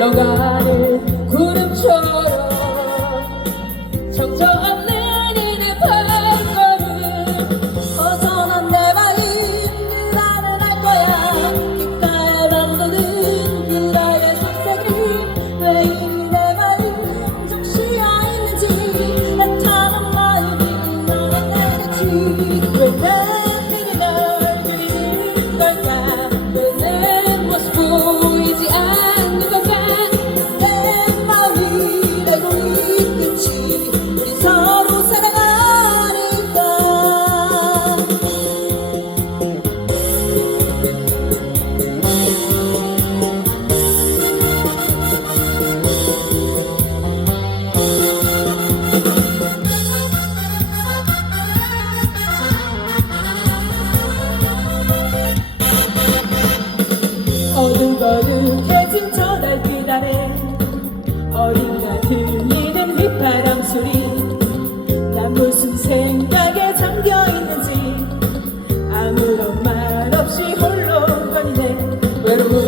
lugar.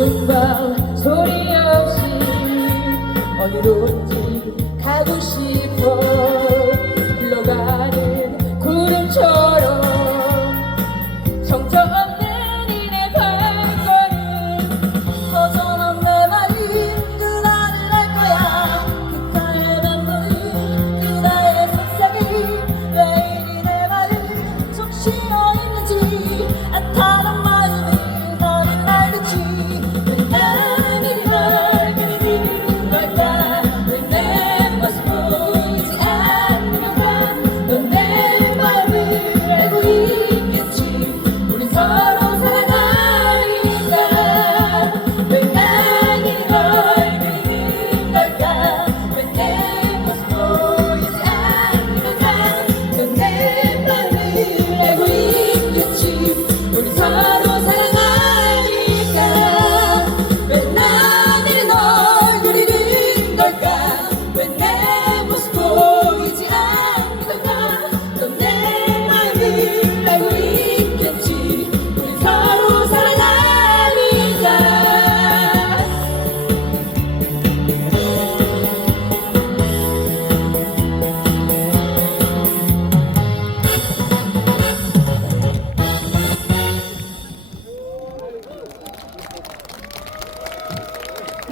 늦은 밤 소리 없이 어디론지 가고 싶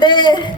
Ee,